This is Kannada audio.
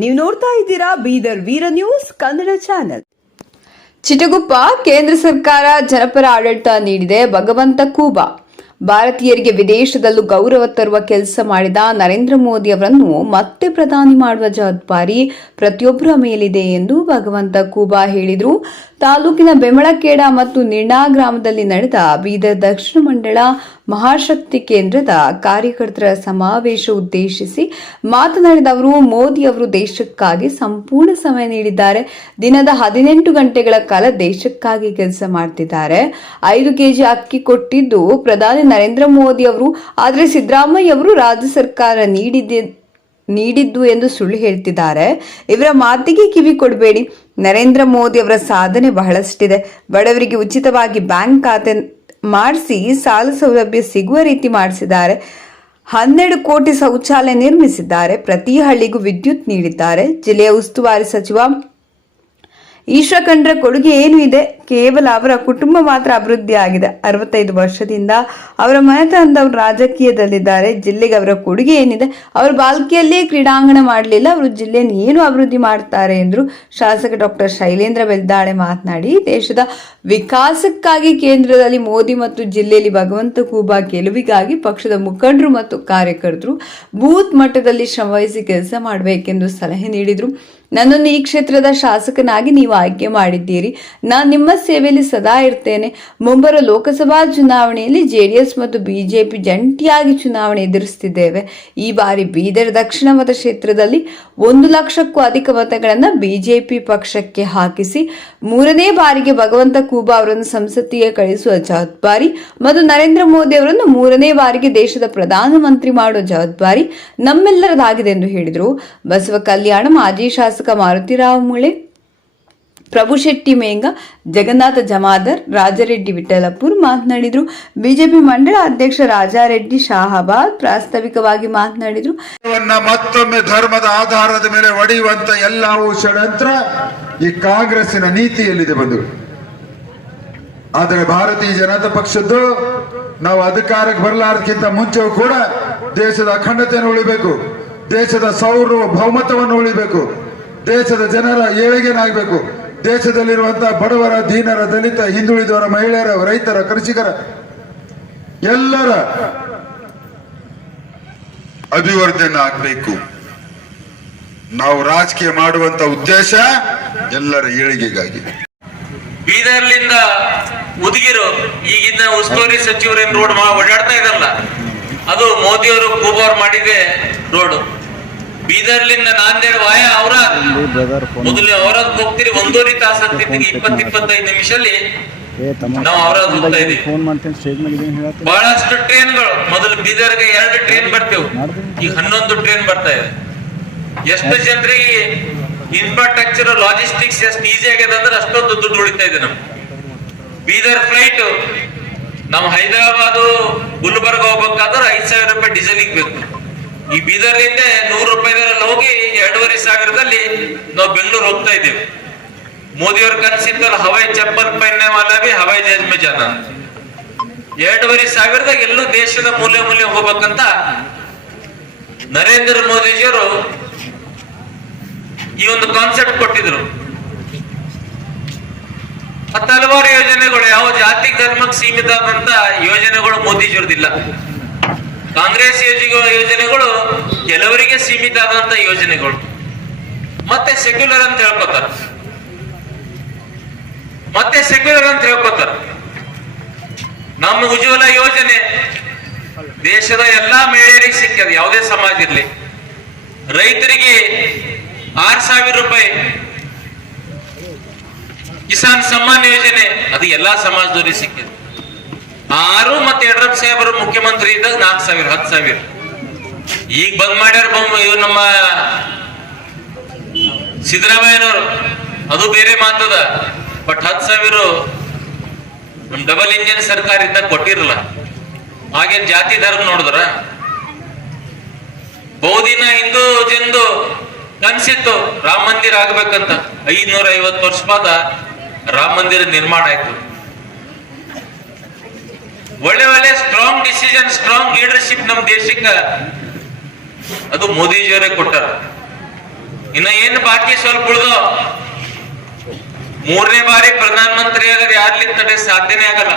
ನೀವು ನೋಡ್ತಾ ಇದ್ದೀರಾ ಬೀದರ್ ವೀರ ನ್ಯೂಸ್ ಕನ್ನಡ ಚಾನೆಲ್. ಚಿಟಗುಪ್ಪ ಕೇಂದ್ರ ಸರ್ಕಾರ ಜನಪರ ಆಡಳಿತ ನೀಡಿದೆ. ಭಗವಂತ ಖೂಬಾ ಭಾರತೀಯರಿಗೆ ವಿದೇಶದಲ್ಲೂ ಗೌರವ ತರುವ ಕೆಲಸ ಮಾಡಿದ ನರೇಂದ್ರ ಮೋದಿ ಅವರನ್ನು ಮತ್ತೆ ಪ್ರಧಾನಿ ಮಾಡುವ ಜವಾಬ್ದಾರಿ ಪ್ರತಿಯೊಬ್ಬರ ಮೇಲಿದೆ ಎಂದು ಭಗವಂತ ಖೂಬಾ ಹೇಳಿದರು. ತಾಲೂಕಿನ ಬೆಮಳಖೇಡ ಮತ್ತು ನಿರ್ಣಾ ಗ್ರಾಮದಲ್ಲಿ ನಡೆದ ಬೀದರ್ ದಕ್ಷಿಣ ಮಂಡಳ ಮಹಾಶಕ್ತಿ ಕೇಂದ್ರದ ಕಾರ್ಯಕರ್ತರ ಸಮಾವೇಶ ಉದ್ದೇಶಿಸಿ ಮಾತನಾಡಿದ ಅವರು, ಮೋದಿ ಅವರು ದೇಶಕ್ಕಾಗಿ ಸಂಪೂರ್ಣ ಸಮಯ ನೀಡಿದ್ದಾರೆ. ದಿನದ 18 ಗಂಟೆಗಳ ಕಾಲ ದೇಶಕ್ಕಾಗಿ ಕೆಲಸ ಮಾಡ್ತಿದ್ದಾರೆ. 5 ಕೆಜಿ ಅಕ್ಕಿ ಕೊಟ್ಟಿದ್ದು ಪ್ರಧಾನಿ ನರೇಂದ್ರ ಮೋದಿ ಅವರು. ಆದರೆ ಸಿದ್ದರಾಮಯ್ಯ ಅವರು ರಾಜ್ಯ ಸರ್ಕಾರ ನೀಡಿದ್ದು ಎಂದು ಸುಳ್ಳು ಹೇಳ್ತಿದ್ದಾರೆ. ಇವರ ಮಾತಿಗೆ ಕಿವಿ ಕೊಡಬೇಡಿ. ನರೇಂದ್ರ ಮೋದಿ ಅವರ ಸಾಧನೆ ಬಹಳಷ್ಟಿದೆ. ಬಡವರಿಗೆ ಉಚಿತವಾಗಿ ಬ್ಯಾಂಕ್ ಖಾತೆ ಮಾಡಿಸಿ ಸಾಲ ಸೌಲಭ್ಯ ಸಿಗುವ ರೀತಿ ಮಾಡಿಸಿದ್ದಾರೆ. 12 ಕೋಟಿ ಶೌಚಾಲಯ ನಿರ್ಮಿಸಿದ್ದಾರೆ. ಪ್ರತಿ ಹಳ್ಳಿಗೂ ವಿದ್ಯುತ್ ನೀಡಿದ್ದಾರೆ. ಜಿಲ್ಲೆಯ ಉಸ್ತುವಾರಿ ಸಚಿವ ಈಶ್ವರ ಖಂಡ್ರೆ ಕೊಡುಗೆ ಏನು ಇದೆ? ಕೇವಲ ಅವರ ಕುಟುಂಬ ಮಾತ್ರ ಅಭಿವೃದ್ಧಿ ಆಗಿದೆ. 65 ವರ್ಷದಿಂದ ಅವರ ಮನೆತನದವರು ರಾಜಕೀಯದಲ್ಲಿದ್ದಾರೆ. ಜಿಲ್ಲೆಗೆ ಅವರ ಕೊಡುಗೆ ಏನಿದೆ? ಅವರು ಬಾಲ್ಕಿಯಲ್ಲಿ ಕ್ರೀಡಾಂಗಣ ಮಾಡಲಿಲ್ಲ. ಅವರು ಜಿಲ್ಲೆಯನ್ನು ಏನು ಅಭಿವೃದ್ಧಿ ಮಾಡ್ತಾರೆ ಎಂದರು. ಶಾಸಕ ಡಾಕ್ಟರ್ ಶೈಲೇಂದ್ರ ಬೆಲ್ದಾಳೆ ಮಾತನಾಡಿ, ದೇಶದ ವಿಕಾಸಕ್ಕಾಗಿ ಕೇಂದ್ರದಲ್ಲಿ ಮೋದಿ ಮತ್ತು ಜಿಲ್ಲೆಯಲ್ಲಿ ಭಗವಂತ ಖೂಬಾ ಗೆಲುವಿಗಾಗಿ ಪಕ್ಷದ ಮುಖಂಡರು ಮತ್ತು ಕಾರ್ಯಕರ್ತರು ಬೂತ್ ಮಟ್ಟದಲ್ಲಿ ಶ್ರಮವಹಿಸಿ ಕೆಲಸ ಮಾಡಬೇಕೆಂದು ಸಲಹೆ ನೀಡಿದರು. ನನ್ನನ್ನು ಈ ಕ್ಷೇತ್ರದ ಶಾಸಕನಾಗಿ ನೀವು ಆಯ್ಕೆ ಮಾಡಿದ್ದೀರಿ. ನಾನು ನಿಮ್ಮ ಸೇವೆಯಲ್ಲಿ ಸದಾ ಇರ್ತೇನೆ. ಮುಂಬರುವ ಲೋಕಸಭಾ ಚುನಾವಣೆಯಲ್ಲಿ ಜೆಡಿಎಸ್ ಮತ್ತು ಬಿಜೆಪಿ ಜಂಟಿಯಾಗಿ ಚುನಾವಣೆ ಎದುರಿಸುತ್ತಿದ್ದೇವೆ. ಈ ಬಾರಿ ಬೀದರ್ ದಕ್ಷಿಣ ಮತಕ್ಷೇತ್ರದಲ್ಲಿ 1 ಲಕ್ಷಕ್ಕೂ ಅಧಿಕ ಮತಗಳನ್ನು ಬಿಜೆಪಿ ಪಕ್ಷಕ್ಕೆ ಹಾಕಿಸಿ 3ನೇ ಬಾರಿಗೆ ಭಗವಂತ ಖೂಬಾ ಅವರನ್ನು ಸಂಸತ್ತಿಗೆ ಕಳಿಸುವ ಜವಾಬ್ದಾರಿ ಮತ್ತು ನರೇಂದ್ರ ಮೋದಿ ಅವರನ್ನು 3ನೇ ಬಾರಿಗೆ ದೇಶದ ಪ್ರಧಾನಮಂತ್ರಿ ಮಾಡುವ ಜವಾಬ್ದಾರಿ ನಮ್ಮೆಲ್ಲರದಾಗಿದೆ ಎಂದು ಹೇಳಿದರು. ಬಸವ ಕಲ್ಯಾಣ ಮಾಜಿ ಶಾಸಕ ಮಾರುತಿರಾವ್ ಮುಳೆ, ಪ್ರಭು ಶೆಟ್ಟಿ ಮೇಂಗ, ಜಗನ್ನಾಥ ಜಮಾದರ್, ರಾಜರೆಡ್ಡಿ ವಿಠಲಪುರ್ ಮಾತನಾಡಿದರು. ಬಿಜೆಪಿ ಮಂಡಳ ಅಧ್ಯಕ್ಷ ರಾಜಾರೆಡ್ಡಿ ಶಾಹಾಬಾದ್ ಪ್ರಾಸ್ತಾವಿಕವಾಗಿ ಮಾತನಾಡಿದರು. ಮತ್ತೊಮ್ಮೆ ಧರ್ಮದ ಆಧಾರದ ಮೇಲೆ ಒಡೆಯುವಂತ ಎಲ್ಲವೂ ಷಡ್ಯಂತ್ರ ಈ ಕಾಂಗ್ರೆಸ್ಸಿನ ನೀತಿಯಲ್ಲಿದೆ ಬಂದು. ಆದರೆ ಭಾರತೀಯ ಜನತಾ ಪಕ್ಷದ್ದು ನಾವು ಅಧಿಕಾರಕ್ಕೆ ಬರಲಾರದಕ್ಕಿಂತ ಮುಂಚೆಯೂ ಕೂಡ ದೇಶದ ಅಖಂಡತೆಯನ್ನು ಉಳಿಬೇಕು, ದೇಶದ ಸಾರ್ವಭೌಮತ್ವವನ್ನು ಉಳಿಬೇಕು, ದೇಶದ ಜನರ ಏಳಿಗೆನಾಗಬೇಕು, ದೇಶದಲ್ಲಿರುವಂತಹ ಬಡವರ, ದೀನರ, ದಲಿತ, ಹಿಂದುಳಿದವರ, ಮಹಿಳೆಯರ, ರೈತರ, ಕೃಷಿಕರ ಎಲ್ಲರ ಅಭಿವೃದ್ಧಿಯನ್ನು ಆಗಬೇಕು. ನಾವು ರಾಜಕೀಯ ಮಾಡುವಂತ ಉದ್ದೇಶ ಎಲ್ಲರ ಏಳಿಗೆಗಾಗಿ. ಬೀದರ್ಲಿಂದ ಉದಗಿರು ಈಗಿನ ಉಸ್ತುವಾರಿ ಸಚಿವರೇನು ರೋಡ್ ಓಡಾಡ್ತಾ ಇದಲ್ಲ, ಅದು ಮೋದಿಯವರು ಖೂಬಾರ್ ಮಾಡಿದೆ ರೋಡ್. ಬೀದರ್ಲಿಂದ ನಾಂದೇಡ್ ವಾಯ ಔರಾದ್, ಮೊದಲು ಔರಾದ್ ಹೋಗ್ತೀರಿ 1.5 ತಾಸು ಆಗ್ತಿತ್ತು. 20-25 ನಿಮಿಷಲ್ಲಿ ನಾವು ಔರಾದ್ ಹೋಗ್ತಾ ಇದೀವಿ. ಬಹಳಷ್ಟು ಟ್ರೈನ್ಗಳು, ಮೊದಲು ಬೀದರ್ಗೆ 2 ಟ್ರೈನ್ ಬರ್ತೇವೆ, ಈಗ 11 ಟ್ರೈನ್ ಬರ್ತಾ ಇದೆ. ಎಷ್ಟು ಜನರಿಗೆ ಇನ್ಫ್ರಾಸ್ಟ್ರಕ್ಚರ್ ಲಾಜಿಸ್ಟಿಕ್ಸ್ ಎಷ್ಟು ಈಸಿ ಆಗಿದೆ ಅಂದ್ರೆ ಅಷ್ಟೊಂದು ದುಡ್ಡು ಉಳಿತಾ ಇದೆ ನಮ್ಗೆ. ಬೀದರ್ ಫ್ಲೈಟ್ ನಾವು ಹೈದರಾಬಾದ್ ಗುಲ್ಬರ್ಗ ಹೋಗ್ಬೇಕಾದ್ರೆ 5,000 ರೂಪಾಯಿ ಡೀಸೆಲ್ಗೆ ಬೇಕು. ಈ ಬೀದರ್ಲಿಂದ 100 ರೂಪಾಯಿದಲ್ಲಿ ಹೋಗಿ 2,500 ನಾವು ಬೆಂಗಳೂರು ಹೋಗ್ತಾ ಇದ್ದೇವೆ. ಮೋದಿಯವ್ರ ಕನ್ಸಿತ್ತಲ್ಲ, ಹವಾಯಿ ಚಪ್ಪಲ್ ಪೈನೆ ವಾಲಾ ಭಿ ಹವಾಯಿ ಜಹಾಜ್ ಮೇ ಜಾನಾ. 2,500 ಎಲ್ಲೂ ದೇಶದ ಮೂಲೆ ಹೋಗ್ಬೇಕಂತ ನರೇಂದ್ರ ಮೋದಿಜಿಯವರು ಈ ಒಂದು ಕಾನ್ಸೆಪ್ಟ್ ಕೊಟ್ಟಿದ್ರು. ಹಲವಾರು ಯೋಜನೆಗಳು, ಯಾವ ಜಾತಿ ಧರ್ಮಕ್ಕೆ ಸೀಮಿತ ಆದಂತ ಯೋಜನೆಗಳು ಮೋದಿಜಿಯವ್ರದಿಲ್ಲ. ಕಾಂಗ್ರೆಸ್ ಯೋಜನೆಗಳು ಕೆಲವರಿಗೆ ಸೀಮಿತ ಆದಂತ ಯೋಜನೆಗಳು, ಮತ್ತೆ ಸೆಕ್ಯುಲರ್ ಅಂತ ಹೇಳ್ಕೊತಾರ. ನಮ್ಮ ಉಜ್ವಲ ಯೋಜನೆ ದೇಶದ ಎಲ್ಲಾ ಮಹಿಳೆಯರಿಗೆ ಸಿಕ್ಕದ, ಯಾವುದೇ ಸಮಾಜ ಇರ್ಲಿ. ರೈತರಿಗೆ 6,000 ರೂಪಾಯಿ ಕಿಸಾನ್ ಸಮ್ಮಾನ್ ಯೋಜನೆ, ಅದು ಎಲ್ಲಾ ಸಮಾಜದವರಿಗೆ ಸಿಕ್ಕಿದೆ. 6 ಮತ್ತೆ ಯಡಿಯೂರಪ್ಪ ಸಾಹೇಬರು ಮುಖ್ಯಮಂತ್ರಿ ಇದ್ದಾಗ 4,000, 10,000. ಈಗ ಬಂದ್ ಮಾಡ್ಯಾರ ಇವ್ ನಮ್ಮ ಸಿದ್ದರಾಮಯ್ಯನವರು, ಅದು ಬೇರೆ ಮಾತದ. ಬಟ್ 10,000 ನಮ್ ಡಬಲ್ ಇಂಜಿನ್ ಸರ್ಕಾರ ಇದ್ದಾಗ ಕೊಟ್ಟಿರಲ್ಲ. ಹಾಗೇನ್ ಜಾತಿ ಧರ್ಮ ನೋಡಿದ್ರ? ಬಹುದಿನ ಹಿಂದೂ ಜನದು ಕನ್ಸಿತ್ತು ರಾಮ ಮಂದಿರ ಆಗ್ಬೇಕಂತ. 550 ವರ್ಷ ಬಾದ ರಾಮ ಮಂದಿರ ನಿರ್ಮಾಣ ಆಯ್ತು. ಒಳ್ಳೆ ಸ್ಟ್ರಾಂಗ್ ಡಿಸಿಷನ್, ಸ್ಟ್ರಾಂಗ್ ಲೀಡರ್ಶಿಪ್ ನಮ್ಮ ದೇಶಕ್ಕೆ ಅದು ಮೋದಿಜಿಯವರೇ ಕೊಟ್ಟಾರ. ಇನ್ನ ಏನು ಬಾಕಿ ಸ್ವಲ್ಪ ಉಳ್ದೋ, 3ನೇ ಬಾರಿ ಪ್ರಧಾನ ಮಂತ್ರಿ ಆಗೋದು ಯಾರ್ಲಿಂದ ತಡೆ ಸಾಧ್ಯನೇ ಆಗಲ್ಲ.